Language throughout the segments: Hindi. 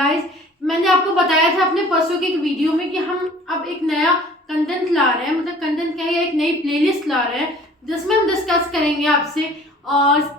गाइस, मैंने आपको बताया था अपने परसों के एक वीडियो में कि हम अब एक नया कंटेंट ला रहे हैं, मतलब कंटेंट क्या है, एक नई प्लेलिस्ट ला रहे हैं जिसमें हम डिस्कस करेंगे आपसे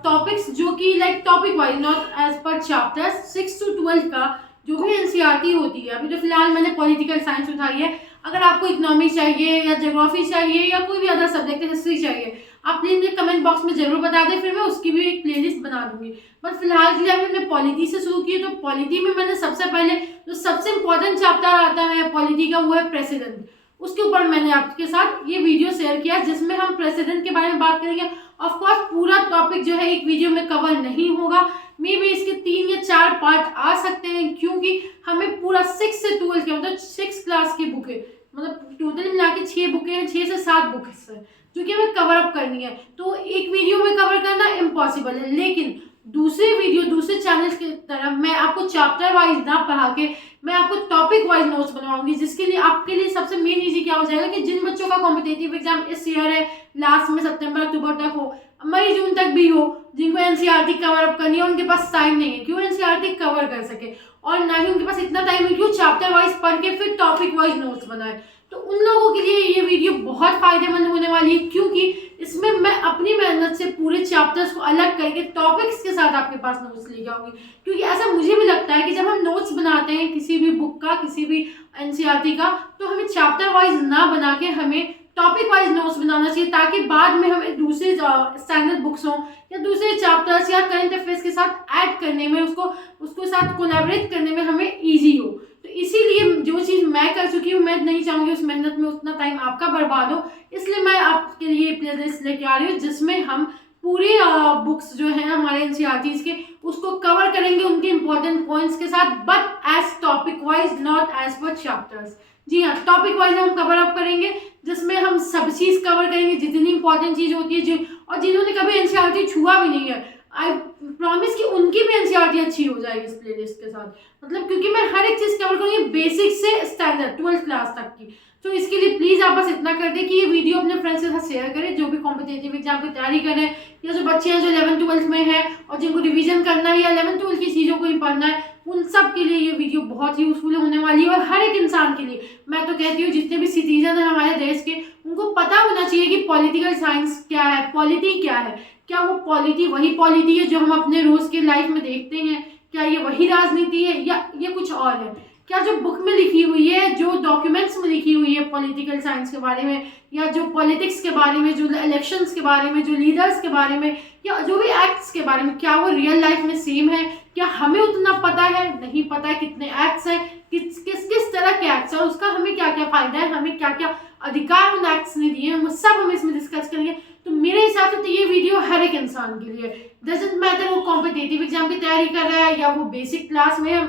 टॉपिक्स जो कि like topic wise, not as per chapters. 6 to 12 का जो भी एनसीईआरटी होती है, अभी तो फिलहाल मैंने पॉलिटिकल साइंस उठाई है। अगर आपको इकोनॉमी चाहिए या ज्योग्राफी चाहिए या कोई भी अदर सब्जेक्ट, हिस्ट्री चाहिए, आप प्लीज मुझे कमेंट बॉक्स में जरूर बता दें, फिर मैं उसकी भी एक प्लेलिस्ट बना दूंगी। बट फिलहाल के लिए अभी मैंने पॉलिटी से शुरू की है, तो पॉलिटी में मैंने सबसे पहले जो सबसे इंपॉर्टेंट चैप्टर आता है पॉलिटी का, वो है प्रेसिडेंट। उसके ऊपर मैंने आपके साथ ये वीडियो शेयर किया जिसमें हम प्रेसिडेंट के बारे में बात करेंगे। ऑफ कोर्स पूरा टॉपिक जो है एक वीडियो में कवर नहीं होगा, मे बी इसके 3 या 4 पार्ट आ सकते हैं, क्योंकि हमें पूरा 6 से 12 के मतलब 6 क्लास की बुक है, मतलब टोटल मिला के 6 बुकें हैं, 6 से 7 बुक्स है जो कि हमें कवर अप करनी है। तो एक वीडियो में कवर करना इम्पॉसिबल है, लेकिन दूसरे वीडियो दूसरे चैनल की तरह मैं आपको चैप्टर वाइज ना पढ़ा के मैं आपको टॉपिक वाइज नोट्स बनवाऊंगी, जिसके लिए आपके लिए सबसे मेन इजी क्या हो जाएगा कि जिन बच्चों का कॉम्पिटेटिव एग्जाम इस ईयर है, लास्ट में सितंबर अक्टूबर तक हो, मई जून तक भी हो, जिनको एनसीईआरटी कवर अप करनी है, उनके पास टाइम नहीं है कि वो एनसीईआरटी कवर कर सके, और ना ही उनके पास इतना टाइम है कि वो चैप्टर वाइज पढ़ के फिर टॉपिक वाइज नोट्स बनाए। तो उन लोगों के लिए ये वीडियो बहुत फायदेमंद होने वाली है, क्योंकि इसमें मैं अपनी मेहनत से पूरे चैप्टर्स को अलग करके टॉपिक्स के साथ आपके पास नोट्स लेके आऊंगी। क्योंकि ऐसा मुझे भी लगता है कि जब हम नोट्स बनाते हैं किसी भी बुक का, किसी भी एनसीईआरटी का, तो हमें चैप्टर वाइज ना बना के हमें टॉपिक वाइज नोट्स बनाना चाहिए, ताकि बाद में हमें दूसरे स्टैंडर्ड बुक्स हों या दूसरे चैप्टर्स या करंट अफेयर्स के साथ ऐड करने में, उसको साथ कोलैबोरेट करने में हमें ईजी हो। तो इसीलिए जो चीज़ मैं कर चुकी हूँ, मैं नहीं चाहूँगी उस मेहनत में उतना टाइम आपका बर्बाद हो, इसलिए मैं आपके लिए प्लेलिस्ट लेके आ रही हूँ जिसमें हम पूरी बुक्स जो है हमारे एनसीईआरटीज के, उसको कवर करेंगे उनके इंपॉर्टेंट पॉइंट्स के साथ, but as topic wise, not as per chapters. जी हाँ, टॉपिक वाइज हम कवर अप करेंगे, जिसमें हम सब चीज़ कवर करेंगे, जितनी इंपॉर्टेंट चीज़ होती है और जिन्होंने कभी एनसीईआरटी छुआ भी नहीं है, आई प्रॉमिस कि उनकी भी एनसीईआरटी अच्छी हो जाएगी इस प्लेलिस्ट के साथ। मतलब क्योंकि मैं हर एक चीज़ कवर करूँगी बेसिक से स्टैंडर्ड 12th क्लास तक की। तो इसके लिए प्लीज़ आप बस इतना कर दें कि ये वीडियो अपने फ्रेंड्स के साथ शेयर करें, जो भी कॉम्पिटेटिव एग्जाम की तैयारी करें, या जो बच्चे हैं जो 11th 12th में हैं और जिनको रिवीजन करना है या 11th 12th की चीज़ों को ही पढ़ना है, उन सब के लिए ये वीडियो बहुत यूजफुल होने वाली है। और हर एक इंसान के लिए मैं तो कहती हूँ, जितने भी सिटीजन हैं हमारे देश के, उनको पता होना चाहिए कि पॉलिटिकल साइंस क्या है, पॉलिटी क्या है। क्या वो पॉलिटी वही पॉलिटी है जो हम अपने रोज के लाइफ में देखते हैं? क्या ये वही राजनीति है या ये कुछ और है? क्या जो बुक में लिखी हुई है, जो डॉक्यूमेंट्स में लिखी हुई है पॉलिटिकल साइंस के बारे में, या जो पॉलिटिक्स के बारे में, जो इलेक्शंस के बारे में, जो लीडर्स के बारे में, या जो भी एक्ट्स के बारे में, क्या वो रियल लाइफ में सेम है? क्या हमें उतना पता है? नहीं पता है। कितने एक्ट्स हैं, किस किस किस तरह के एक्ट्स हैं, उसका हमें क्या क्या फायदा है, हमें क्या क्या अधिकार उन एक्ट्स ने दिए हैं, वो सब हम इसमें डिस्कस करेंगे। तो मेरे हिसाब से तो ये वीडियो हर एक इंसान के लिए, डजंट मैटर वो कॉम्पिटेटिव एग्जाम की तैयारी कर रहा है, या वो बेसिक क्लास में है,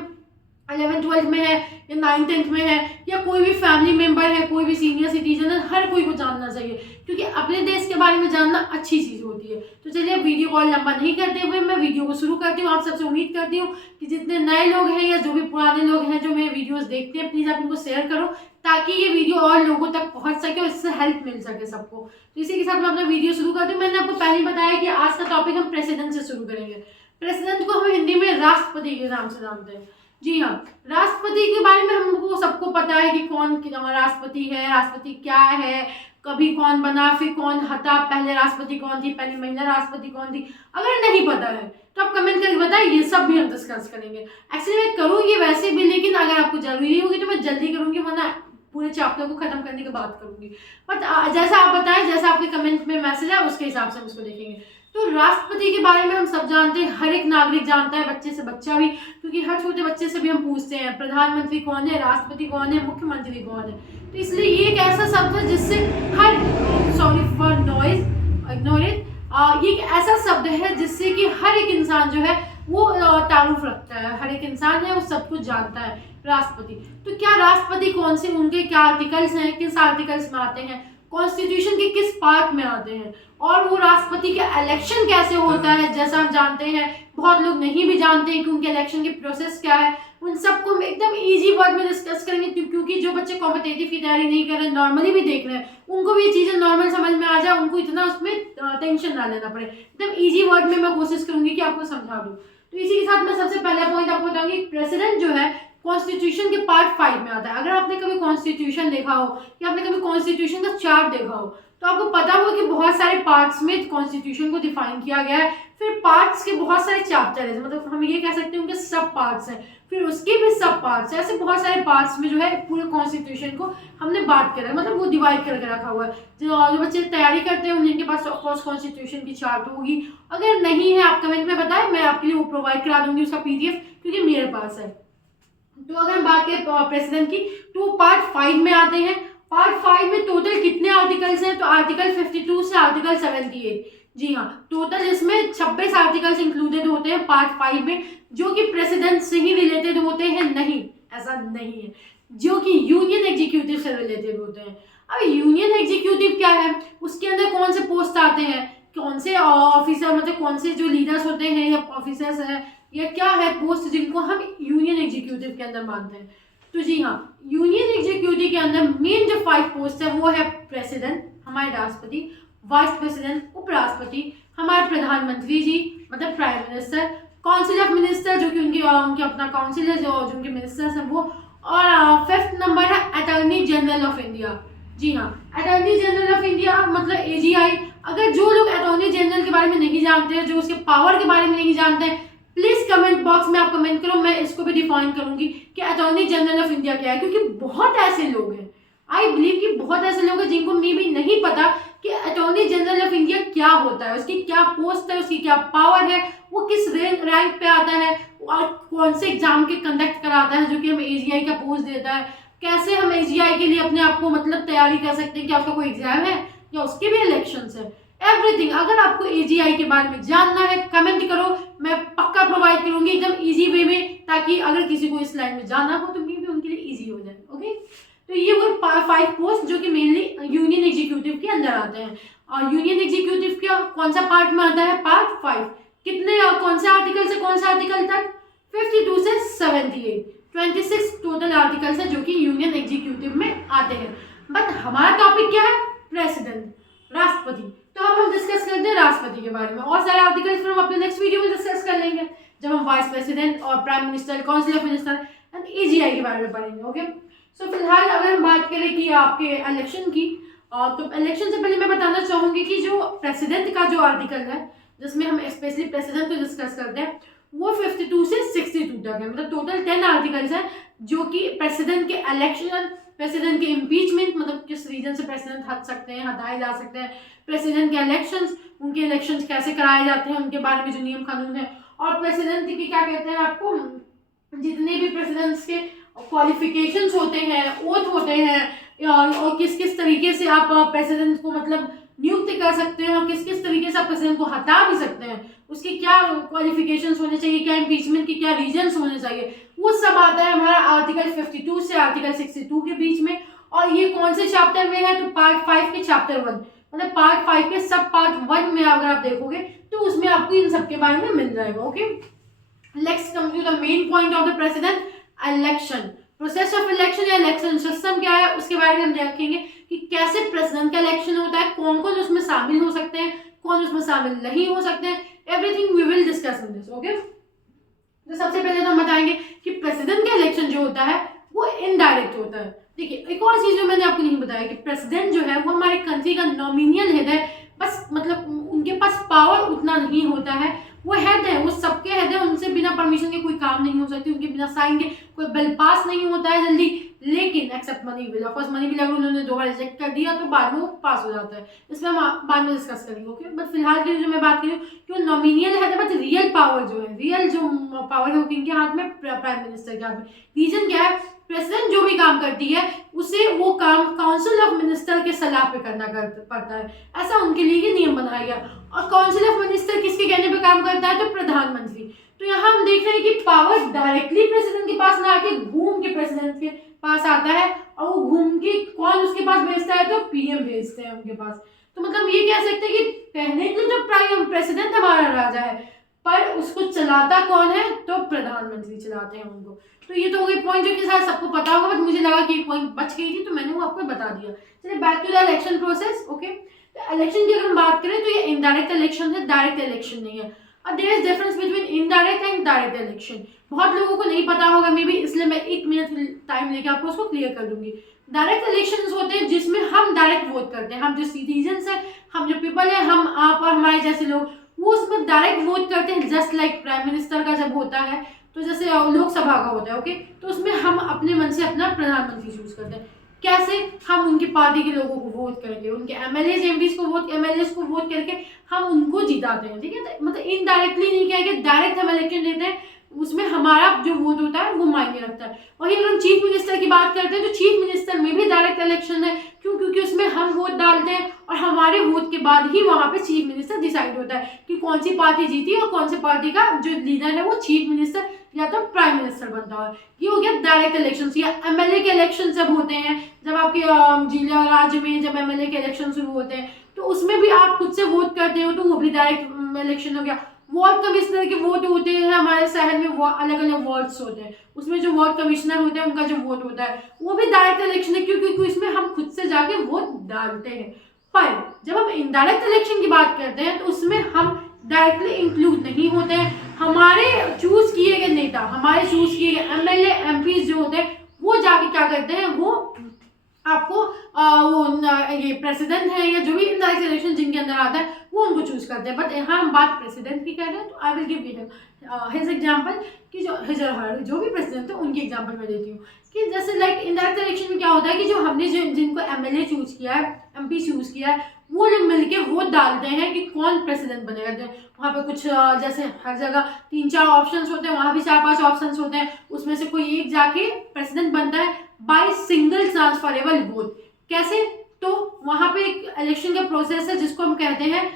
11th 12th में है, या 9th 10th में है, या कोई भी फैमिली मेंबर है, कोई भी सीनियर सिटीजन है, हर कोई को जानना चाहिए, क्योंकि अपने देश के बारे में जानना अच्छी चीज़ होती है। तो चलिए वीडियो को लंबा नहीं करते हुए मैं वीडियो को शुरू करती हूँ। आप सबसे उम्मीद करती हूँ कि जितने नए लोग हैं या जो भी पुराने लोग हैं जो मेरे वीडियोज़ देखते हैं, प्लीज़ आप इनको शेयर करो, ताकि ये वीडियो और लोगों तक पहुंच सके और इससे हेल्प मिल सके सबको। तो इसी के साथ मैं अपना वीडियो शुरू करती हूँ। मैंने आपको पहले ही बताया कि आज का टॉपिक हम प्रेसिडेंट से शुरू करेंगे। प्रेसिडेंट को हम हिंदी में राष्ट्रपति के नाम से जानते हैं। जी हाँ, राष्ट्रपति के बारे में हमको सबको पता है कि कौन राष्ट्रपति है, राष्ट्रपति क्या है, कभी कौन बना, फिर कौन हटा, पहले राष्ट्रपति कौन थी, पहली महिला राष्ट्रपति कौन थी। अगर नहीं पता है तो आप कमेंट करके बताएं, ये सब भी हम डिस्कस करेंगे। एक्चुअली मैं करूँगी वैसे भी, लेकिन अगर आपको जरूरी होगी तो मैं जल्दी करूँगी, वरना पूरे चैप्टर को खत्म करने के बाद करूँगी। बट जैसा आप बताएं, जैसा आपके कमेंट में मैसेज है, उसके हिसाब से हम उसको देखेंगे। तो राष्ट्रपति के बारे में हम सब जानते हैं, हर एक नागरिक जानता है, बच्चे से बच्चा भी, क्योंकि हर छोटे बच्चे से भी हम पूछते हैं प्रधानमंत्री कौन है, राष्ट्रपति कौन है, मुख्यमंत्री कौन है। तो इसलिए ये एक ऐसा शब्द है जिससे हर, sorry for noise, ignore it, ये एक ऐसा शब्द है जिससे कि हर एक इंसान जो है वो तारुफ रखता है, हर एक इंसान है वो सब कुछ जानता है। राष्ट्रपति, तो क्या राष्ट्रपति कौन से, उनके क्या आर्टिकल्स हैं, किस आर्टिकल्स में आते हैं, कॉन्स्टिट्यूशन के किस पार्ट में आते हैं, और वो राष्ट्रपति का इलेक्शन कैसे होता है, जैसा हम जानते हैं। बहुत लोग नहीं भी जानते हैं कि उनके इलेक्शन की प्रोसेस क्या है। उन सबको हम एकदम इजी वर्ड में डिस्कस करेंगे, क्योंकि जो बच्चे कॉम्पिटेटिव की तैयारी नहीं कर रहे, नॉर्मली भी देख रहे हैं, उनको भी ये चीज़ें नॉर्मल समझ में आ जाए, उनको इतना उसमें टेंशन ना लेना पड़े। एकदम इजी वर्ड में मैं कोशिश करूंगी कि आपको समझा दूँ। तो इसी के साथ मैं सबसे पहला पॉइंट आपको बताऊंगी, प्रेसिडेंट जो है कॉन्स्टिट्यूशन के पार्ट 5 में आता है। अगर आपने कभी कॉन्स्टिट्यूशन देखा हो या आपने कभी कॉन्स्टिट्यूशन का चार्ट देखा हो तो आपको पता होगा कि बहुत सारे पार्ट्स में कॉन्स्टिट्यूशन को डिफाइन किया गया है। फिर पार्ट्स के बहुत सारे चैप्टर है, मतलब हम ये कह सकते हैं उनके सब पार्ट्स हैं, फिर उसके भी सब पार्ट्स हैं। ऐसे बहुत सारे पार्ट्स में जो है पूरे कॉन्स्टिट्यूशन को हमने बात करा है, मतलब वो डिवाइड करके रखा हुआ है। जो बच्चे तैयारी करते हैं उनके पास ऑफकोर्स कॉन्स्टिट्यूशन की चार्ट होगी, अगर नहीं है आप कमेंट में बताएं, मैं आपके लिए वो प्रोवाइड करा दूंगी उसका पीडीएफ, क्योंकि मेरे पास है। तो अगर हम बात करें प्रेसिडेंट की तो पार्ट 5 में आते हैं। पार्ट 5 में टोटल कितने आर्टिकल्स हैं, तो आर्टिकल 52 से आर्टिकल 78, जी हाँ, टोटल इसमें 26 आर्टिकल्स इंक्लूडेड होते हैं पार्ट 5 में, जो कि प्रेसिडेंट से ही रिलेटेड होते हैं। नहीं, ऐसा नहीं है, जो कि यूनियन एग्जीक्यूटिव से रिलेटेड होते हैं। अब यूनियन एग्जीक्यूटिव क्या है, उसके अंदर कौन से पोस्ट आते हैं, कौन से ऑफिसर, मतलब कौन से जो लीडर्स होते हैं या ऑफिसर्स हैं या क्या है पोस्ट जिनको हम यूनियन एग्जीक्यूटिव के अंदर मानते हैं। तो जी हाँ, यूनियन एग्जीक्यूटिव के अंदर मेन जो 5 पोस्ट है वो है प्रेसिडेंट, हमारे राष्ट्रपति, वाइस प्रेसिडेंट, उपराष्ट्रपति, हमारे प्रधानमंत्री जी मतलब prime minister, council of minister जो कि उनके अपना काउंसिल है, जो उनके मिनिस्टर्स हैं वो, और 5th नंबर है अटॉर्नी जनरल ऑफ इंडिया। जी हाँ, अटॉर्नी जनरल ऑफ इंडिया मतलब एजीआई। अगर जो लोग अटॉर्नी जनरल के बारे में नहीं जानते हैं, जो उसके पावर के बारे में नहीं जानते हैं, प्लीज कमेंट बॉक्स में आप कमेंट करो, मैं इसको भी डिफाइन करूंगी कि अटॉर्नी जनरल ऑफ इंडिया क्या है, क्योंकि बहुत ऐसे लोग हैं, आई बिलीव कि बहुत ऐसे लोग हैं जिनको मे भी नहीं पता कि अटॉर्नी जनरल ऑफ इंडिया क्या होता है, उसकी क्या पोस्ट है, उसकी क्या पावर है, वो किस रैंक पे आता है और कौन से एग्जाम के कंडक्ट कराता है जो कि हमें एजीआई का पोस्ट देता है, कैसे हम एजीआई के लिए अपने आप को मतलब तैयारी कर सकते हैं, क्या उसका कोई एग्जाम है या उसके भी इलेक्शंस है, एवरीथिंग। अगर आपको एजीआई के बारे में जानना है कमेंट करो, मैं पक्का प्रोवाइड करूंगी एकदम इजी वे में, ताकि अगर किसी को इस लाइन में जाना हो तो मे भी उनके लिए इजी हो जाए। ओके, तो ये वो 5 पोस्ट जो कि मेनली यूनियन एग्जीक्यूटिव के अंदर आते हैं। और यूनियन एग्जीक्यूटिव का कौन सा पार्ट में आता है, पार्ट 5। कितने कौन से आर्टिकल से कौन सा आर्टिकल तक, 52 से 78, 26 टोटल आर्टिकल्स है जो कि यूनियन एग्जीक्यूटिव में आते हैं। बट हमारा टॉपिक क्या है, प्रेसिडेंट, राष्ट्रपति। तो अब हम डिस्कस करते हैं राष्ट्रपति के बारे में, और सारे आर्टिकल्स फिर हम अपने नेक्स्ट वीडियो में डिस्कस कर लेंगे जब हम वाइस प्रेसिडेंट और prime minister, council of minister and AGI के बारे में पढ़ेंगे। ओके, सो फिलहाल अगर हम बात करें कि आपके इलेक्शन की, तो इलेक्शन से पहले मैं बताना चाहूंगी कि जो प्रेसिडेंट का जो आर्टिकल है जिसमें हम स्पेशली प्रेसिडेंट को डिस्कस करते हैं वो 52 से 62 तक है, मतलब टोटल 10 आर्टिकल्स हैं जो कि प्रेसिडेंट के इलेक्शन, प्रेसिडेंट के इम्पीचमेंट, मतलब किस रीजन से प्रेसिडेंट हट सकते हैं, हटाए जा सकते हैं, प्रेसिडेंट के इलेक्शंस, उनके इलेक्शंस कैसे कराए जाते हैं, उनके बारे में जो नियम कानून है, और प्रेसिडेंट के क्या कहते हैं आपको, जितने भी प्रेसिडेंट्स के क्वालिफिकेशंस होते हैं, ओथ होते हैं, और किस किस तरीके से आप प्रेसिडेंट को मतलब नियुक्त कर सकते हैं और किस किस तरीके से आप प्रेसिडेंट को हटा भी सकते हैं, उसके क्या क्वालिफिकेशंस होने चाहिए, क्या इम्पीचमेंट के क्या रीजंस होने चाहिए, वो सब आता है हमारा आर्टिकल 52 से आर्टिकल 62 के बीच में। और ये कौन से चैप्टर में है, तो पार्ट 5 के चैप्टर 1, मतलब पार्ट 5 के सब पार्ट 1 में अगर आप देखोगे तो उसमें आपको इन सब के बारे में मिल जाएगा। Okay, let's come to the main point of the president, election, process of election या इलेक्शन सिस्टम क्या है उसके बारे में हम देखेंगे कि कैसे प्रेसिडेंट का इलेक्शन होता है, कौन कौन उसमें शामिल हो सकते हैं, कौन उसमें शामिल नहीं हो सकते हैं, everything we will discuss in this. Okay, तो सबसे पहले तो हम बताएंगे कि प्रेसिडेंट का इलेक्शन जो होता है वो इनडायरेक्ट होता है। देखिए, एक और चीज जो मैंने आपको नहीं बताया कि प्रेसिडेंट जो है वो हमारे कंट्री का नॉमिनियल हेड है, बस मतलब उनके पास पावर उतना नहीं होता है, वो हेड है, वो सबके हेड है, उनसे बिना परमिशन के कोई काम नहीं हो सकती, उनके बिना साइन के कोई बिल पास नहीं होता है जल्दी, लेकिन except money bill, of course money bill अगर उन्होंने 2 बार रिजेक्ट कर दिया तो बाद में वो पास हो जाता है, इसमें हम बाद में डिस्कस करेंगे। ओके, बट फिलहाल के जो मैं बात करूँ कि वो नॉमिनियल है, बट रियल पावर जो है, रियल जो पावर है वो किनके हाथ में, प्राइम मिनिस्टर के हाथ में। रीजन क्या है, प्रेसिडेंट जो भी काम करती है उसे वो काम काउंसिल ऑफ मिनिस्टर के सलाह पे करना पड़ता है, ऐसा उनके लिए ये नियम बनाया गया। और काउंसिल ऑफ मिनिस्टर किसके कहने पे काम करता है, तो प्रधानमंत्री। तो यहाँ हम देख रहे हैं कि पावर डायरेक्टली प्रेसिडेंट के पास ना आके घूम के प्रेसिडेंट के पास आता है, और वो घूम के कौन उसके पास भेजता है, तो पीएम भेजते हैं उनके पास। तो मतलब ये कह सकते हैं कि पहले तो जो प्राइम प्रेसिडेंट हमारा राजा है, पर उसको चलाता कौन है, तो प्रधानमंत्री चलाते हैं उनको। तो ये तो हो गई पॉइंट जो कि शायद सबको पता होगा, बट मुझे लगा कि एक पॉइंट बच गई थी तो मैंने वो आपको बता दिया। चलिए back to the election process. Okay, तो इलेक्शन की अगर हम बात करें तो ये इनडायरेक्ट इलेक्शन है, डायरेक्ट इलेक्शन नहीं है। और there is difference between indirect and direct election. बहुत लोगों को नहीं पता होगा मे बी, इसलिए मैं 1 मिनट टाइम लेके आपको उसको क्लियर कर दूंगी। डायरेक्ट इलेक्शंस होते हैं जिसमें हम डायरेक्ट वोट करते हैं, हम जो सिटीजन्स हैं, हम जो पीपल है, हम आप और हमारे जैसे लोग, वो उसमें डायरेक्ट वोट करते हैं। जस्ट लाइक प्राइम मिनिस्टर का जब होता है तो जैसे लोकसभा का होता है, ओके, तो उसमें हम अपने मन से अपना प्रधानमंत्री चूज करते हैं। कैसे? हम उनकी पार्टी के लोगों को वोट करके, उनके एमएलए एमपीज को वोट करके हम उनको जिताते हैं, ठीक है। तो मतलब इनडायरेक्टली नहीं किया कि डायरेक्ट हम इलेक्शन देते हैं, उसमें हमारा जो वोट होता है वो मायने रखता है। वही अगर हम चीफ मिनिस्टर की बात करते हैं तो चीफ मिनिस्टर में भी डायरेक्ट इलेक्शन है। क्यों? क्योंकि उसमें हम वोट डालते हैं और हमारे वोट के बाद ही वहां पे चीफ मिनिस्टर डिसाइड होता है कि कौन सी पार्टी जीती और कौन सी पार्टी का जो लीडर है वो चीफ मिनिस्टर या तो प्राइम मिनिस्टर बनता है। ये हो गया डायरेक्ट इलेक्शन। या एमएलए के इलेक्शन जब होते हैं, जब आपके जिला राज्य में जब एमएलए के इलेक्शन शुरू होते हैं तो उसमें भी आप खुद से वोट करते हो, तो वो भी डायरेक्ट इलेक्शन हो गया। वार्ड कमिश्नर के वोट होते हैं हमारे शहर में, अलग अलग वार्ड्स होते हैं, उसमें जो वार्ड कमिश्नर होते हैं उनका जो वोट होता है वो भी डायरेक्ट इलेक्शन है। क्यों? क्योंकि इसमें हम खुद से जाके वोट डालते हैं। पर जब हम इनडायरेक्ट इलेक्शन की बात करते हैं तो उसमें हम डायरेक्टली इंक्लूड नहीं होते हैं। हमारे चूज किए गए नेता, हमारे चूज किए गए एमएलए एमपीज जो होते हैं वो जाके क्या करते हैं, वो आपको ये प्रेसिडेंट है या जो भी इनडायरेक्ट इलेक्शन जिनके अंदर आता है वो उनको चूज करते हैं। बट यहाँ हम बात प्रेसिडेंट की कर रहे हैं तो I will give his example कि जो हिज और हर जो भी प्रेसिडेंट है उनकी एग्जांपल मैं देती हूँ कि जैसे लाइक इनडायरेक्ट इलेक्शन में क्या होता है कि जो हमने जिनको एमएलए चूज किया है, एमपी चूज किया है, वो लोग मिलके वोट डालते हैं कि कौन प्रेसिडेंट बनेगा। वहाँ पे कुछ जैसे हर जगह 3-4 ऑप्शंस होते हैं, वहाँ भी 4-5 ऑप्शंस होते हैं, उसमें से कोई एक जाके प्रेसिडेंट बनता है बाय सिंगल ट्रांसफरेबल वोट। कैसे? तो वहाँ पे एक इलेक्शन का प्रोसेस है जिसको हम कहते हैं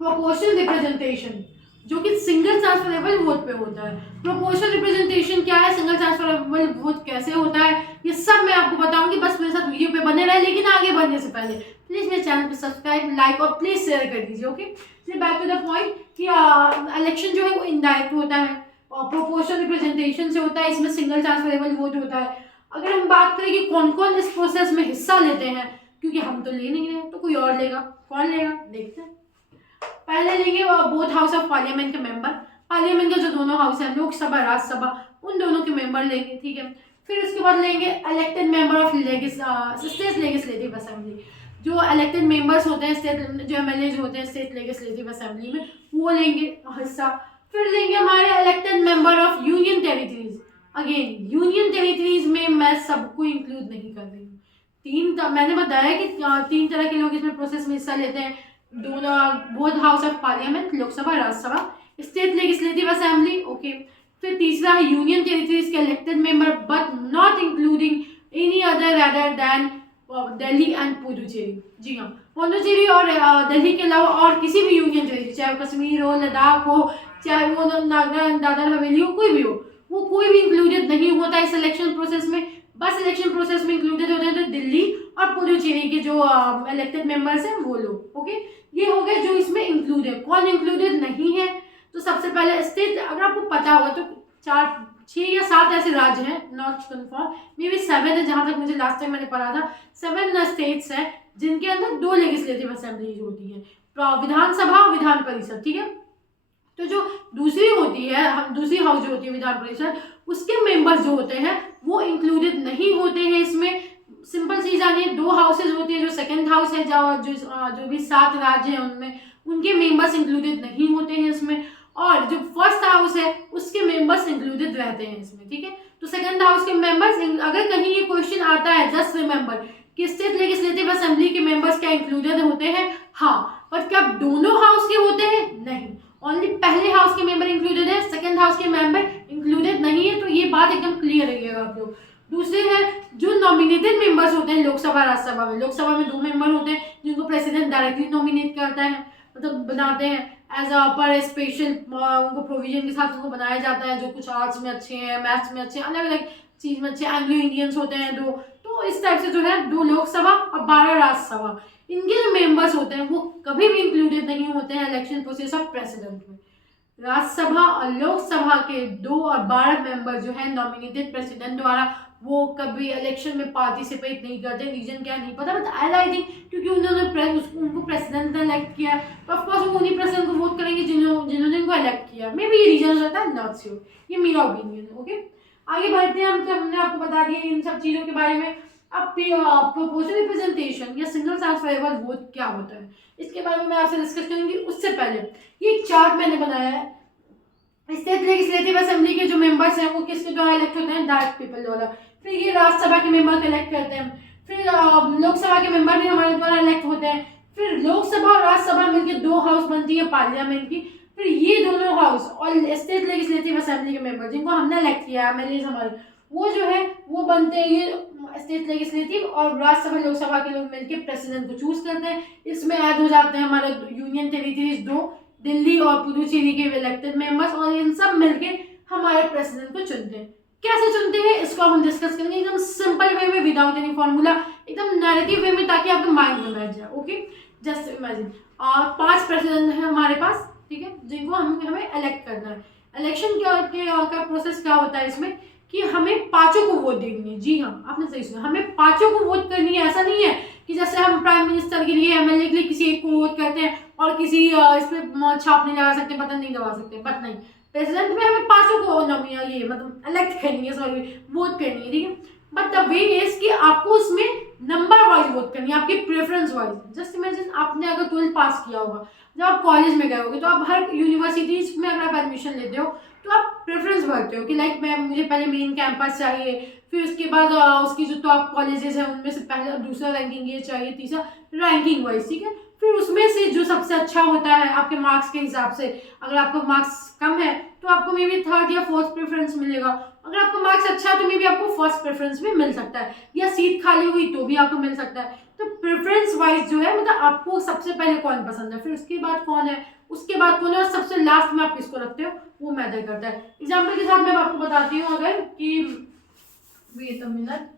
प्रोपोर्शनल रिप्रेजेंटेशन, जो कि सिंगल ट्रांसफरेबल वोट पे होता है। प्रोपोर्शनल रिप्रेजेंटेशन क्या है, सिंगल ट्रांसफरेबल वोट कैसे होता है, ये सब मैं आपको बताऊंगी। बस मेरे साथ वीडियो पे बने रहे, लेकिन आगे बढ़ने से पहले प्लीज मेरे चैनल पे सब्सक्राइब, लाइक और प्लीज शेयर कर दीजिए, okay. Back to the point कि इलेक्शन जो है वो इनडायरेक्ट होता है और प्रोपोर्शनल रिप्रेजेंटेशन से होता है, इसमें सिंगल ट्रांसफरेबल वोट होता है। अगर हम बात करें कि कौन कौन इस प्रोसेस में हिस्सा लेते हैं, क्योंकि हम तो ले नहीं रहे तो कोई और लेगा, कौन लेगा देखते हैं। पहले लेंगे बोथ हाउस ऑफ पार्लियामेंट के मेंबर, पार्लियामेंट का जो दोनों हाउस है, लोकसभा राज्यसभा, उन दोनों के मेंबर लेंगे, ठीक है। फिर उसके बाद लेंगे elected member of state legislative assembly, जो इलेक्टेड मेंबर्स होते हैं स्टेट, जो एमएलए होते हैं स्टेट लेजिस्लेटिव असेंबली में, वो लेंगे हिस्सा। फिर लेंगे हमारे elected member of union territories. Again union territories में मैं सबको इंक्लूड नहीं कर रही हूँ। मैंने बताया कि 3 तरह के लोग इसमें प्रोसेस में हिस्सा लेते हैं, दोनों both house of parliament, Lok Sabha Rajya Sabha, state legislative assembly, okay. फिर तीसरा है यूनियन टेरिटरीज के elected member but not including any other than Delhi and Puducherry. जी हाँ, पुडुचेरी और दिल्ली के अलावा और किसी भी यूनियन टेरिटरी, चाहे वो कश्मीर हो, लद्दाख हो, चाहे वो दादर हवेली हो, कोई भी हो, वो कोई भी इंक्लूडेड नहीं होता इस इलेक्शन प्रोसेस में। बस इलेक्शन प्रोसेस में इंक्लूडेड होते हैं तो दिल्ली और पुडुचेरी के जो इलेक्टेड मेंबर्स हैं वो लोग, ओके। ये हो गए जो इसमें इंक्लूड है। कौन इंक्लूडेड नहीं है? तो सबसे पहले स्टेट, अगर आपको पता होगा तो 6 या 7 ऐसे राज्य हैं, नॉट कन्फर्म, मे बी 7 है जहां तक मुझे लास्ट टाइम मैंने पढ़ा था। 7 स्टेट्स हैं जिनके अंदर 2 लेजिस्लेटिव असेंबलीज होती है, विधानसभा और विधान परिषद, ठीक है। तो जो दूसरी होती है, दूसरी हाउस जो होती है विधान परिषद, उसके मेंबर्स जो होते हैं वो इंक्लूडेड नहीं होते हैं इसमें। सिंपल चीज आनी है, 2 हाउसेज होती है, जो सेकंड हाउस है जो भी 7 राज्य हैं उनमें, उनके मेंबर्स इंक्लूडेड नहीं होते हैं इसमें। और जो फर्स्ट हाउस है उसके मेंबर्स इंक्लूडेड रहते हैं इसमें, ठीक है। तो सेकंड हाउस के मेंबर्स, अगर कहीं ये क्वेश्चन आता है, जस्ट रिमेंबर कि स्टेट लेजिस्लेटिव असेंबली के मेंबर्स क्या इंक्लूडेड होते हैं? हाँ, पर क्या दोनों हाउस के होते हैं? नहीं, ओनली पहले हाउस के मेंबर इंक्लूडेड है, सेकंड हाउस के मेंबर इंक्लूडेड नहीं है। तो ये बात एकदम क्लियर रहिएगा आप लोग। दूसरे है जो नॉमिनेटेड मेंबर्स होते हैं लोकसभा राज्यसभा में, लोकसभा में 2 मेंबर होते हैं जिनको प्रेसिडेंट डायरेक्टली नॉमिनेट करता है, मतलब बनाते हैं एज पर स्पेशल, उनको प्रोविजन के साथ उनको बनाया जाता है, जो कुछ आर्ट्स में अच्छे हैं, मैथ्स में अच्छे हैं, अलग अलग चीज में अच्छे, एंग्लो इंडियंस होते हैं 2। तो इस टाइप से जो है 2 लोकसभा और 12 राज्यसभा, इनके जो मेंबर्स होते हैं वो कभी भी इंक्लूडेड नहीं होते हैं इलेक्शन प्रोसेस ऑफ प्रेसिडेंट में। राज्यसभा और लोकसभा के 2 और 12 मेंबर जो है नॉमिनेटेड प्रेसिडेंट द्वारा, वो कभी इलेक्शन में पार्टिसिपेट नहीं करते। रीजन क्या नहीं पता, बट आई थिंक क्योंकि उन्होंने उनको प्रेसिडेंट ने इलेक्ट किया है, तो ऑफकोर्स वो उन्हीं प्रेसिडेंट को वोट करेंगे जिन्होंने उनको इलेक्ट किया। मे बी ये रीजन हो सकता है, नॉट श्योर, ये मेरा ओपिनियन। ओके, आगे बढ़ते हैं हम। तो हमने आपको बता दिया इन सब चीज़ों के बारे में। अब प्रोपोर्शनल रिप्रेजेंटेशन या सिंगल ट्रांसफरेबल वोट क्या होता है, इसके बारे में मैं आपसे डिस्कस करूंगी। उससे पहले ये एक चार्ट मैंने बनाया है। स्टेट लेजिस्लेटिव असेंबली के जो मेंबर्स हैं वो किसके द्वारा इलेक्ट होते हैं, डायरेक्ट पीपल द्वारा। फिर ये राज्यसभा के मेंबर इलेक्ट करते हैं। फिर लोकसभा के मेंबर भी हमारे द्वारा इलेक्ट होते हैं। फिर लोकसभा और राज्यसभा मिलकर 2 हाउस बनती है पार्लियामेंट की। फिर ये दोनों हाउस और स्टेट लेजिस्लेटिव असेंबली के मेंबर जिनको हमने इलेक्ट किया एमएलए हमारे, वो जो है वो बनते हैं ये स्टेट लेजिस्लेटिव, और राज्यसभा लोकसभा के लोग मिलकर प्रेसिडेंट को चूज करते हैं। इसमें ऐड हो जाते हैं हमारे यूनियन टेरिटरीज 2, दिल्ली और पुडुचेरी के इलेक्टेड मेंबर्स, और इन सब मिलके हमारे प्रेसिडेंट को चुनते हैं। कैसे चुनते हैं इसको हम डिस्कस करेंगे एकदम सिंपल वे में, विदाउट एनी फॉर्मूला, एकदम नैरेटिव वे में, ताकि आपके माइंड में बैठ जाए। ओके, जस्ट इमेजिन 5 प्रेसिडेंट है हमारे पास, ठीक है, जिनको हमें इलेक्ट करना है। इलेक्शन का प्रोसेस क्या होता है इसमें कि हमें 5 को वोट देनी है। जी हाँ, आपने सही सुना, हमें 5 को वोट करनी है। ऐसा नहीं है कि जैसे हम प्राइम मिनिस्टर के लिए, एमएलए के लिए किसी एक को वोट करते हैं और किसी इस पे छाप नहीं लगा सकते, बटन नहीं दबा सकते, बट नहीं, प्रेसिडेंट में हमें 5 को ये मतलब इलेक्ट करनी है, सॉरी वोट करनी है, ठीक है। बट द वे इज कि आपको उसमें नंबर वाइज वोट करनी है, आपकी प्रेफरेंस वाइज। जस्ट इमेजिन आपने अगर 12th पास किया होगा, जब आप कॉलेज में गए होगे, तो आप हर यूनिवर्सिटीज में अगर आप एडमिशन लेते हो तो आप प्रेफरेंस भरते हो कि लाइक मुझे पहले मेन कैंपस चाहिए, फिर उसके बाद उसकी जो टॉप कॉलेजेस हैं उनमें से पहला दूसरा रैंकिंग ये चाहिए, तीसरा रैंकिंग वाइज, ठीक है। फिर उसमें से जो सबसे अच्छा होता है आपके मार्क्स के हिसाब से, अगर आपका मार्क्स कम है तो आपको मे बी 3rd या 4th प्रेफरेंस मिलेगा। अगर आपका मार्क्स अच्छा है तो मे बी आपको 1st प्रेफरेंस भी मिल सकता है, या सीट खाली हुई तो भी आपको मिल सकता है। तो प्रेफरेंस वाइज जो है, मतलब आपको सबसे पहले कौन पसंद है, फिर उसके बाद कौन है, उसके बाद कौन है, और सबसे लास्ट में आप किसको रखते हो, वो मैटर करता है। एग्जाम्पल के साथ मैं आपको बताती हूँ, अगर कि वेट अ मिनट,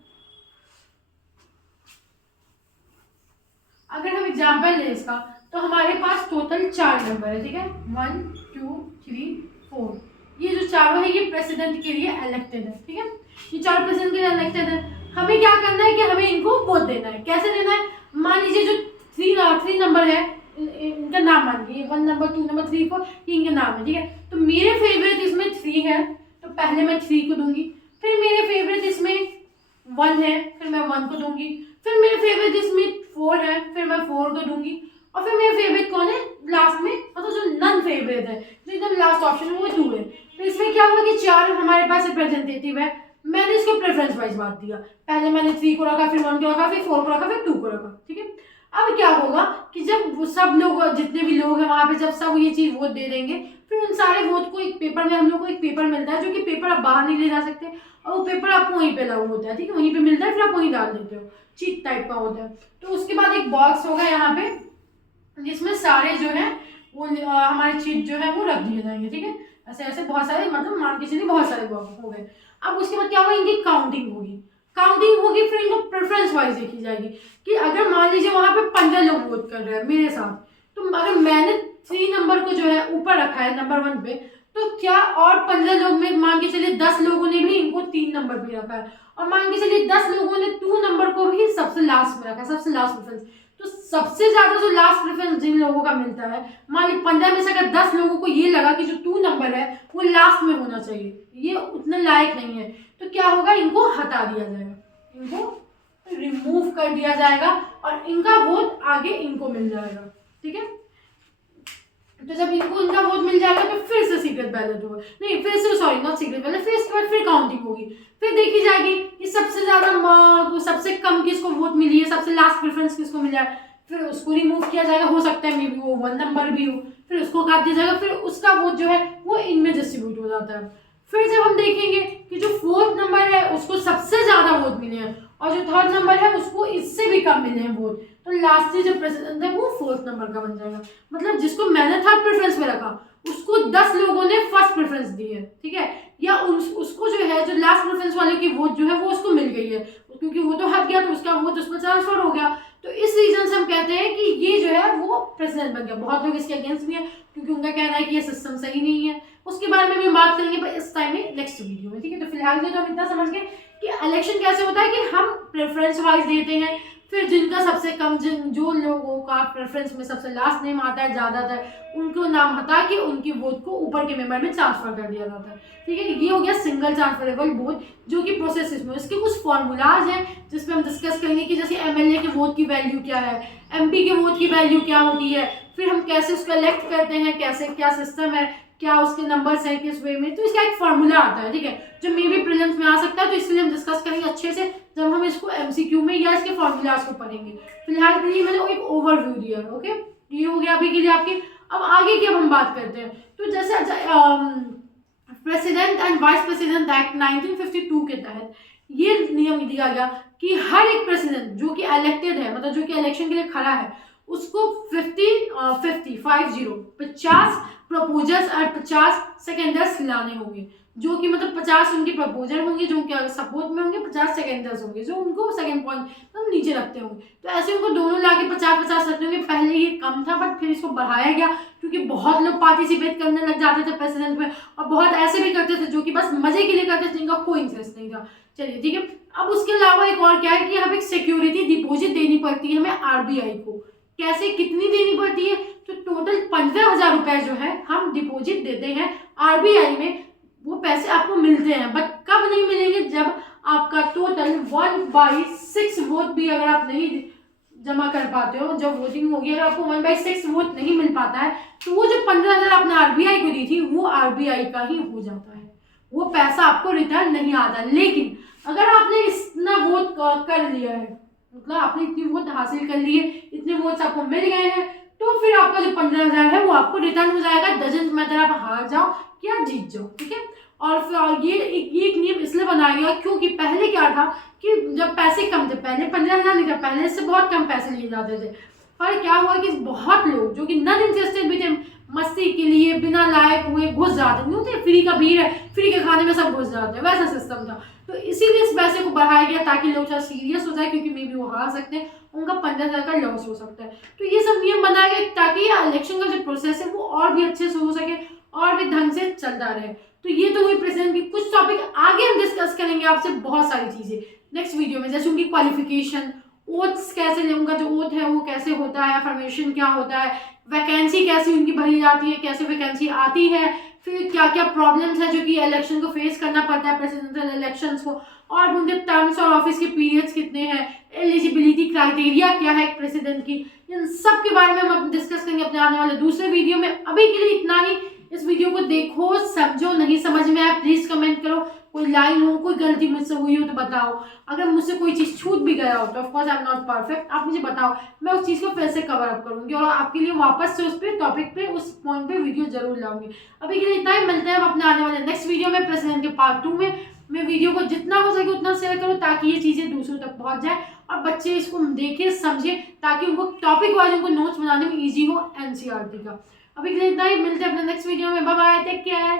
अगर हम एग्जाम्पल लें इसका, तो हमारे पास टोटल 4 नंबर है, ठीक है, 1 2 3 4। ये जो चारों है ये प्रेसिडेंट के लिए इलेक्टेड है, ठीक है, ये 4 प्रेसिडेंट के लिए इलेक्टेड है। हमें क्या करना है कि हमें इनको वोट देना है। कैसे देना है, मान लीजिए जो 3 नंबर है, इनका नाम मान लीजिए, 1 नंबर 2 नंबर 3 4, ये इनके नाम है, ठीक है। तो मेरे फेवरेट इसमें 3 है, तो पहले मैं 3 को दूंगी। फिर मेरे फेवरेट इसमें 1 है, फिर मैं 1 को दूंगी। फिर मेरे फेवरेट इसमें 4 है, फिर मैं 4 को दूंगी। और फिर मेरे फेवरेट कौन है लास्ट में, मतलब जो नन फेवरेट है, जो एकदम लास्ट ऑप्शन है, वो 2 है। तो इसमें क्या हुआ कि 4 हमारे पास रिप्रेजेंटेटिव है, मैंने इसको प्रेफरेंस वाइज बांट दिया। पहले मैंने 3 को रखा, फिर 1 को रखा, फिर 4 को रखा, फिर 2 को रखा, ठीक है। अब क्या होगा कि जब वो सब लोग, जितने भी लोग हैं वहां पे, जब सब ये चीज वोट दे देंगे, फिर उन सारे वोट को एक पेपर में, हम लोग को एक पेपर मिलता है, जो कि पेपर आप बाहर नहीं ले जा सकते, और वो पेपर आपको वहीं पे लागू होता है, ठीक है, वहीं पे मिलता है, फिर आप वहीं डाल देते हो, चीट टाइप का होता है। तो उसके बाद एक बॉक्स होगा यहाँ पे, जिसमें सारे जो है वो हमारे चीट जो है वो रख दिए जाएंगे, ठीक है। ऐसे ऐसे बहुत सारे, मतलब मान के चलिए बहुत सारे बॉक्स हो गए। अब उसके बाद क्या होगा, इनकी काउंटिंग होगी, फिर इनको प्रेफरेंस वाइज देखी जाएगी कि अगर मान लीजिए वहां पे 15 लोग वोट कर रहे हैं मेरे साथ, तो अगर मैंने 3 नंबर को जो है ऊपर रखा है नंबर 1 पे, तो क्या और 15 लोग में मान के चलिए 10 लोगों ने भी इनको 3 नंबर पे रखा है, और मान के चलिए 10 लोगों ने 2 नंबर को भी सबसे लास्ट में रखा है, सबसे लास्ट प्रेफरेंस। तो सबसे ज्यादा जो लास्ट प्रेफरेंस जिन लोगों का मिलता है, मान लीजिए 15 में से अगर 10 लोगों को ये लगा कि जो 2 नंबर है वो लास्ट में होना चाहिए, ये उतने लायक नहीं है, तो क्या होगा, इनको हटा दिया जाएगा, इनको रिमूव कर दिया जाएगा, और इनका वोट आगे इनको मिल जाएगा, ठीक है। तो जब इनको इनका वोट मिल जाएगा तो फिर से सीक्रेट बैलेट होगा, नहीं फिर से, सॉरी नॉट सीक्रेट बैलेट, फिर इसके बाद फिर काउंटिंग होगी, फिर देखी जाएगी कि सबसे ज्यादा, सबसे कम किसको वोट मिली है, सबसे लास्ट प्रेफरेंस किसको मिला है, फिर उसको रिमूव किया जाएगा, हो सकता है मे बी वो 1 नंबर भी हो, फिर उसको काट दिया जाएगा, फिर उसका वोट जो है वो इनमें डिस्ट्रीब्यूट हो जाता है। फिर जब हम देखेंगे कि जो 4th नंबर है उसको सबसे ज्यादा वोट मिले हैं, और जो 3rd नंबर है उसको इससे भी कम मिले हैं वोट, तो लास्ट जो प्रेसिडेंट है वो 4th नंबर का बन जाएगा। मतलब जिसको मैंने 3rd प्रेफरेंस में रखा, उसको 10 लोगों ने 1st प्रेफरेंस दी है, ठीक है, या उसको जो है, जो लास्ट प्रेफरेंस वाले की वोट जो है वो उसको मिल गई है, क्योंकि वो तो हट गया, तो उसका वोट उसमें ट्रांसफर हो गया। तो इस रीजन से हम कहते हैं कि ये जो है वो प्रेसिडेंट बन गया। बहुत लोग इसके अगेंस्ट भी है क्योंकि उनका कहना है कि ये सिस्टम सही नहीं है। उसके बारे में भी हम बात करेंगे पर इस टाइम में नेक्स्ट वीडियो में, ठीक है। तो फिलहाल के तो हम इतना समझ गए कि इलेक्शन कैसे होता है कि हम प्रेफरेंस वाइज देते हैं, फिर जिनका सबसे कम जो लोगों का प्रेफरेंस में सबसे लास्ट नेम आता है ज़्यादातर, उनको नाम हटा के उनकी वोट को ऊपर के मेंबर में ट्रांसफर कर दिया जाता है, ठीक है। ये हो गया सिंगल ट्रांसफरेबल वोट, जो कि प्रोसेस में इसके कुछ फॉर्मूलाज हैं जिसमें हम डिस्कस करेंगे कि जैसे एमएलए के वोट की वैल्यू क्या है, एमपी के वोट की वैल्यू क्या होती है, फिर हम कैसे उसको इलेक्ट करते हैं, कैसे क्या सिस्टम है, क्या उसके नंबर्स हैं, किस वे में, तो इसका एक फॉर्मूला आता है, ठीक है, जो मे भी प्रीलिम्स में आ सकता है। तो इसलिए हम डिस्कस करेंगे अच्छे से जब हम इसको एमसीक्यू में या इसके फॉर्मूलाज को पढ़ेंगे। फिलहाल के लिए मैंने एक ओवरव्यू दिया है, ओके, ये हो गया अभी के लिए आपकी। अब आगे की अब हम बात करते हैं। तो जैसे president and vice president act 1952 के तहत ये नियम दिया गया कि हर एक प्रेसिडेंट जो कि इलेक्टेड है, मतलब जो कि इलेक्शन के लिए खड़ा है, उसको 50 प्रपोजर्स और 50 सेकेंडर्स लाने होंगे, जो कि मतलब 50 उनके प्रपोजर होंगे जो उनके सपोर्ट में होंगे, 50 सेकेंडर्स होंगे जो उनको सेकंड पॉइंट मतलब नीचे रखते होंगे। तो ऐसे उनको दोनों लाके 50-50 रखते होंगे। पहले ये कम था बट फिर इसको बढ़ाया गया क्योंकि बहुत लोग पार्टिसिपेट करने लग जाते थे प्रेसिडेंट में, और बहुत ऐसे भी करते थे जो कि बस मजे के लिए करते थे, जिनका कोई इंटरेस्ट नहीं था। चलिए ठीक है। अब उसके अलावा एक और क्या है कि हमें एक सिक्योरिटी डिपॉजिट देनी पड़ती है हमें आरबीआई को। कैसे, कितनी देनी पड़ती है? तो टोटल 15,000 रुपए जो है हम डिपॉजिट देते हैं आरबीआई में। वो पैसे आपको मिलते हैं बट कब नहीं मिलेंगे? जब आपका टोटल 1/6 वोट भी अगर आप नहीं जमा कर पाते हो, जब वोटिंग होगी अगर आपको 1/6 वोट नहीं मिल पाता है, तो वो जो 15,000 आपने आरबीआई को दी थी वो आरबीआई का ही हो जाता है, वो पैसा आपको रिटर्न नहीं आता। लेकिन अगर आपने इतना वोट कर लिया है, मतलब आपने इतनी वोट हासिल कर लिए, इतने वोट्स आपको मिल गए हैं, तो फिर आपका जो 15,000 है वो आपको रिटर्न हो जाएगा। डजंट मैटर आप हार जाओ या जीत जाओ, ठीक है। और फिर ये एक नियम इसलिए बनाया गया क्योंकि पहले क्या था कि जब पैसे कम थे, पहले 15,000 नहीं था, पहले से बहुत कम पैसे लिए जाते थे। पर क्या हुआ कि बहुत लोग जो कि नॉन इंटरेस्टेड भी थे, मस्ती के लिए बिना लायक हुए घुस जाते, नहीं होते, फ्री का भीड़ है, फ्री के खाने में सब घुस जाते हैं, वैसा सिस्टम था। तो इसीलिए इस पैसे को बढ़ाया गया ताकि लोग थोड़ा सीरियस हो जाए, क्योंकि मे बी वो हार सकते हैं, उनका 15,000 का लॉस हो सकता है। तो ये सब नियम बनाया गया ताकि इलेक्शन का जो प्रोसेस है वो और भी अच्छे से हो सके और भी ढंग से चलता रहे। तो ये तो हुई प्रेसिडेंट की कुछ टॉपिक। आगे हम डिस्कस करेंगे आपसे बहुत सारी चीजें नेक्स्ट वीडियो में, जैसे उनकी क्वालिफिकेशन, ओथ्स कैसे ले, उनका जो ओथ है वो कैसे होता है, फॉर्मेशन क्या होता है, वैकेंसी कैसी उनकी भरी जाती है, कैसे वैकेंसी आती है, फिर क्या क्या प्रॉब्लम्स है जो कि इलेक्शन को फेस करना पड़ता है प्रेसिडेंशियल इलेक्शंस को, और उनके टर्म्स और ऑफिस के पीरियड्स कितने हैं, एलिजिबिलिटी क्राइटेरिया क्या है प्रेसिडेंट की, इन सब के बारे में हम डिस्कस करेंगे अपने आने वाले दूसरे वीडियो में। अभी के लिए इतना ही। इस वीडियो को देखो, समझो, नहीं समझ में आया प्लीज कमेंट करो, कोई लाइन हो, कोई गलती मुझसे हुई हो तो बताओ, अगर मुझसे कोई चीज छूट भी गया हो तो of course I am not perfect, आप मुझे बताओ, मैं उस चीज को फिर से कवर अप करूंगी और आपके लिए वापस से उस पे टॉपिक पे, उस पॉइंट पे वीडियो जरूर लाऊंगी। अभी के लिए इतना ही, मिलते हैं हम अपने आने वाले नेक्स्ट वीडियो में प्रेसिडेंट के पार्ट 2 में। मैं वीडियो को जितना हो सके उतना शेयर करूँ ताकि ये चीजें दूसरों तक पहुंच जाए और बच्चे इसको देखें समझे, ताकि उनको टॉपिक वाइज उनको नोट्स बनाने में ईजी हो एनसीईआरटी का। अभी के लिए इतना ही, मिलते हैं अपने नेक्स्ट वीडियो में। Bye bye, take care.